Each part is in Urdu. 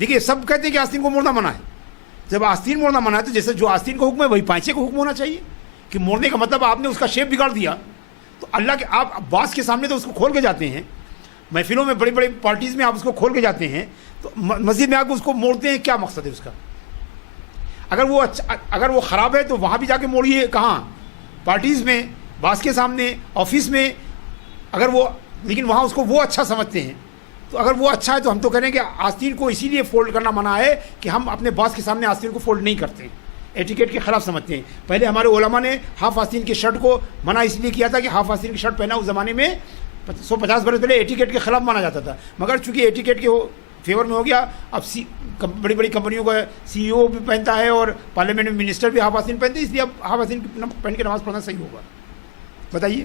دیکھیے سب کہتے ہیں کہ آستین کو موڑنا منع ہے. جب آستین موڑنا منع ہے تو جیسے جو آستین کا حکم ہے وہی پائچے کا حکم ہونا چاہیے. کہ موڑنے کا مطلب آپ نے اس کا شیپ بگاڑ دیا. تو اللہ کے آپ عباس کے سامنے تو اس کو کھول کے جاتے ہیں, محفلوں میں بڑی بڑی پارٹیز میں آپ اس کو کھول کے جاتے ہیں, تو مسجد میں آ کے اس کو موڑتے ہیں, کیا مقصد ہے اس کا؟ اگر وہ خراب ہے تو وہاں بھی جا کے موڑیے. کہاں؟ پارٹیز میں, باس کے سامنے, آفس میں. اگر وہ لیکن وہاں اس کو وہ اچھا سمجھتے ہیں. تو اگر وہ اچھا ہے تو ہم تو کہہ رہے ہیں کہ آستین کو اسی لیے فولڈ کرنا منع ہے کہ ہم اپنے باس کے سامنے آستین کو فولڈ نہیں کرتے ہیں, ایٹیکیٹ کے خلاف سمجھتے ہیں. پہلے ہمارے علماء نے ہاف آستین کی شرٹ کو منع اس لیے کیا تھا کہ ہاف آستین کی شرٹ پہنا اس زمانے میں 150 برس پہلے ایٹیکیٹ کے خلاف مانا جاتا تھا. مگر چونکہ ایٹیکیٹ کے فیور میں ہو گیا, اب بڑی بڑی کمپنیوں کا سی ای او بھی پہنتا ہے اور پارلیمنٹ میں منسٹر بھی ہاف آستین پہنتے ہیں, اس لیے اب ہاف آستین پہن کے نماز پڑھنا صحیح ہوگا. بتائیے.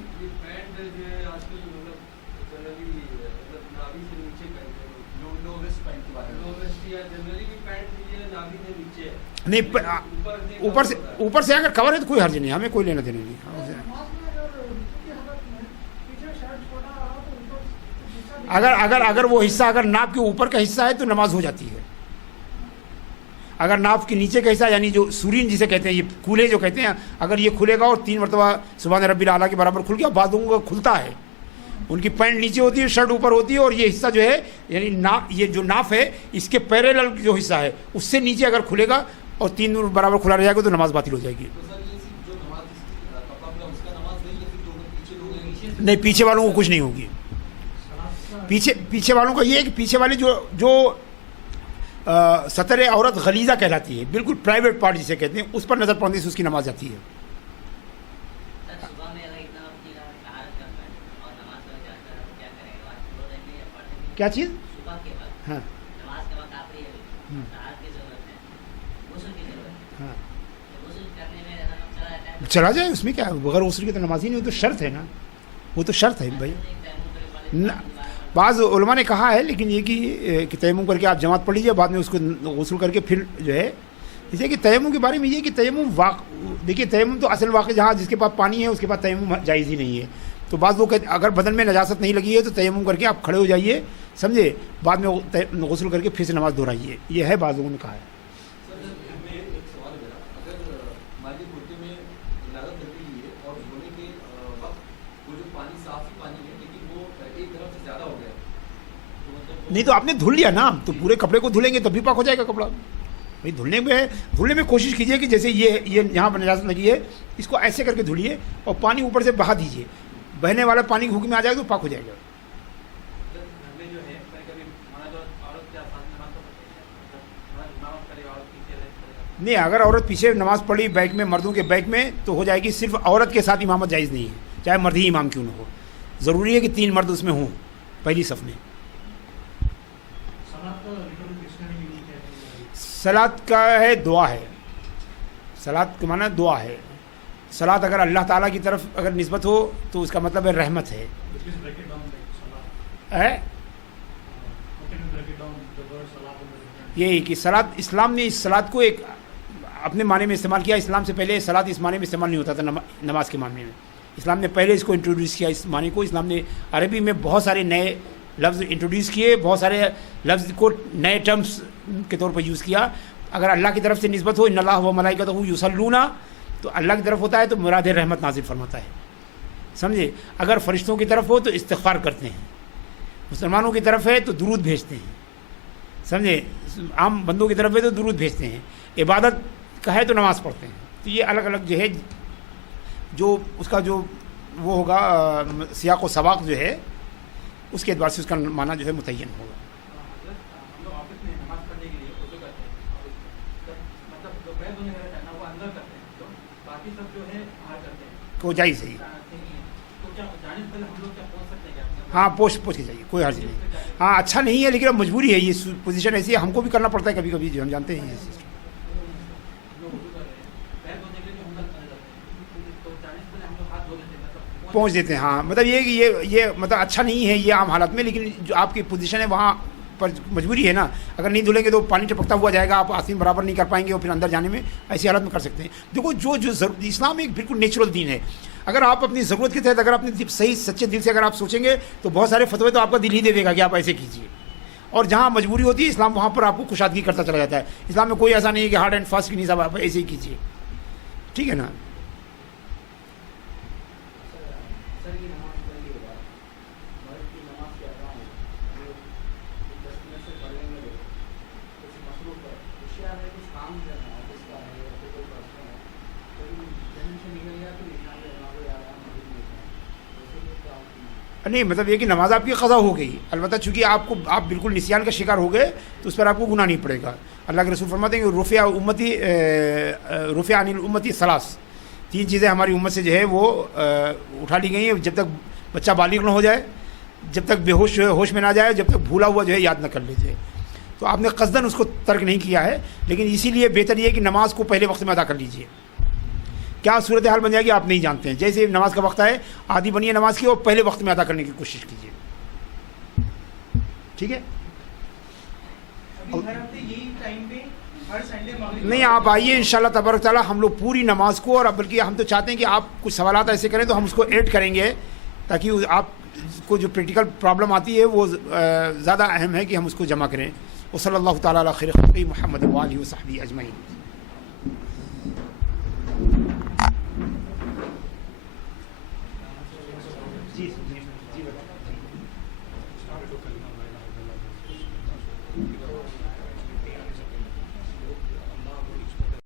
نہیں, اوپر سے اگر کور ہے تو کوئی حرج نہیں, ہمیں کوئی لینا دینا نہیں. اگر وہ حصہ اگر ناف کے اوپر کا حصہ ہے تو نماز ہو جاتی ہے. اگر ناف کے نیچے کا حصہ یعنی جو سورین جسے کہتے ہیں, یہ کھلے جو کہتے ہیں, اگر یہ کھلے گا اور 3 مرتبہ سبحان ربی الاعلیٰ کے برابر کھل گیا, بعض لوگوں کا کھلتا ہے, ان کی پینٹ نیچے ہوتی ہے, شرٹ اوپر ہوتی ہے, اور یہ حصہ جو ہے یعنی یہ جو ناف ہے اس کے پیریلل جو حصہ ہے اس سے نیچے اگر کھلے گا اور 3 برابر کھلا رہ جائے گا تو نماز باطل ہو جائے گی. نہیں, پیچھے والوں کو کچھ نہیں ہوگی. پیچھے والوں کا یہ ہے کہ پیچھے والی جو سطر عورت غلیظہ کہلاتی ہے, بالکل پرائیویٹ پارٹ جسے کہتے ہیں, اس پر نظر پڑنے سے اس کی نماز جاتی ہے. کیا چیز؟ ہاں چلا جائے, اس میں کیا ہے, بغیر غسل کی تو نماز ہی نہیں. تو شرط ہے نا, وہ تو شرط ہے بھائی. بعض علماء نے کہا ہے لیکن یہ کہ تیمم کر کے آپ جماعت پڑھ لیجیے, بعد میں اس کو غسل کر کے پھر جو ہے, اسے کہ تیمم کے بارے میں یہ کہ تیمم دیکھیے تیمم تو اصل واقع جہاں جس کے پاس پانی ہے اس کے پاس تیمم جائز ہی نہیں ہے. تو بعض لوگ کہتے اگر بدن میں نجاست نہیں لگی ہے تو تیمم کر کے آپ کھڑے ہو جائیے, سمجھے, بعد میں غسل کر کے پھر سے نماز دہرائیے. یہ ہے بعض لوگوں نے کہا ہے. نہیں تو آپ نے دھل لیا نا, تو پورے کپڑے کو دھلیں گے تب بھی پاک ہو جائے گا کپڑا. بھائی دھلنے میں کوشش کیجئے کہ جیسے یہ یہاں پر نجاست لگی ہے, اس کو ایسے کر کے دھلیے اور پانی اوپر سے بہا دیجئے, بہنے والا پانی کے حکم میں آ جائے گا تو پاک ہو جائے گا. نہیں, اگر عورت پیچھے نماز پڑھی بیک میں, مردوں کے بیک میں, تو ہو جائے گی. صرف عورت کے ساتھ امامت جائز نہیں ہے, چاہے مرد ہی امام کیوں نہ ہو. ضروری ہے کہ 3 مرد اس میں ہوں پہلی صف میں. صلاۃ کا ہے دعا ہے, صلاۃ کا معنی دعا ہے. صلاۃ اگر اللہ تعالیٰ کی طرف اگر نسبت ہو تو اس کا مطلب ہے رحمت ہے. یہی کہ صلاۃ, اسلام نے اس صلاۃ کو ایک اپنے معنی میں استعمال کیا. اسلام سے پہلے صلاۃ اس معنی میں استعمال نہیں ہوتا تھا, نماز کے معنی میں. اسلام نے پہلے اس کو انٹروڈیوس کیا, اس معنی کو. اسلام نے عربی میں بہت سارے نئے لفظ انٹروڈیوس کیے, بہت سارے لفظ کو نئے ٹرمز کے طور پر یوز کیا. اگر اللہ کی طرف سے نسبت ہو, ان اللہ و ملائکتہ یصلون, تو اللہ کی طرف ہوتا ہے تو مراد رحمت نازل فرماتا ہے, سمجھے. اگر فرشتوں کی طرف ہو تو استغفار کرتے ہیں, مسلمانوں کی طرف ہے تو درود بھیجتے ہیں, سمجھے. عام بندوں کی طرف ہے تو درود بھیجتے ہیں. عبادت کا ہے تو نماز پڑھتے ہیں. تو یہ الگ الگ جو ہے, جو اس کا جو وہ ہوگا سیاق و سباق جو ہے, اس کے اعتبار سے اس کا معنی جو ہے متعین ہوگا. کو جائز ہے. ہاں پوچھ کے چاہیے, کوئی حرج نہیں. ہاں اچھا نہیں ہے لیکن اب مجبوری ہے, یہ پوزیشن ایسی ہے, ہم کو بھی کرنا پڑتا ہے کبھی کبھی, جو ہم جانتے ہیں. پہنچ دیتے ہیں, ہاں مطلب یہ کہ یہ مطلب اچھا نہیں ہے یہ عام حالت میں, لیکن جو آپ کی پوزیشن ہے وہاں پر مجبوری ہے نا. اگر نہیں دھلیں گے تو پانی ٹپکتا ہوا جائے گا, آپ آستین برابر نہیں کر پائیں گے, اور پھر اندر جانے میں ایسی حالت میں کر سکتے ہیں. دیکھو جو اسلام ایک بالکل نیچرل دین ہے. اگر آپ اپنی ضرورت کے تحت اگر اپنے صحیح سچے دل سے اگر آپ سوچیں گے تو بہت سارے فتوے تو آپ کا دل ہی دے دے گا کہ آپ ایسے کیجیے. اور جہاں مجبوری ہوتی ہے اسلام وہاں پر آپ کو کشادگی کرتا چلا جاتا ہے. اسلام میں کوئی ایسا نہیں ہے کہ ہارڈ اینڈ فاسٹ کی نہیں صاحب آپ ایسے ہی کیجیے. ٹھیک ہے نا. نہیں مطلب یہ کہ نماز آپ کی قضا ہو گئی, البتہ چونکہ آپ بالکل نسیان کا شکار ہو گئے تو اس پر آپ کو گناہ نہیں پڑے گا. اللہ کے رسول فرماتے ہیں کہ رفع عن الامتی ثلاث, 3 چیزیں ہماری امت سے جو ہے وہ اٹھا لی گئی ہیں جب تک بچہ بالغ نہ ہو جائے, جب تک بے ہوش میں نہ جائے, جب تک بھولا ہوا جو ہے یاد نہ کر لیجیے. تو آپ نے قصداً اس کو ترک نہیں کیا ہے, لیکن اسی لیے بہتر یہ ہے کہ نماز کو پہلے وقت میں ادا کر لیجیے. کیا صورتحال بن جائے گی آپ نہیں جانتے ہیں. جیسے نماز کا وقت ہے عادی بنیے نماز کی اور پہلے وقت میں ادا کرنے کی کوشش کیجیے. ٹھیک ہے. نہیں آپ آئیے انشاءاللہ تبارک تعالیٰ, ہم لوگ پوری نماز کو, اور بلکہ ہم تو چاہتے ہیں کہ آپ کچھ سوالات ایسے کریں تو ہم اس کو ایڈ کریں گے تاکہ آپ کو جو پریکٹیکل پرابلم آتی ہے وہ زیادہ اہم ہے کہ ہم اس کو جمع کریں. وصلی اللہ تعالیٰ علی خیر خلقہ محمد وآلہ وصحبہ اجمعین. جی بتائیں.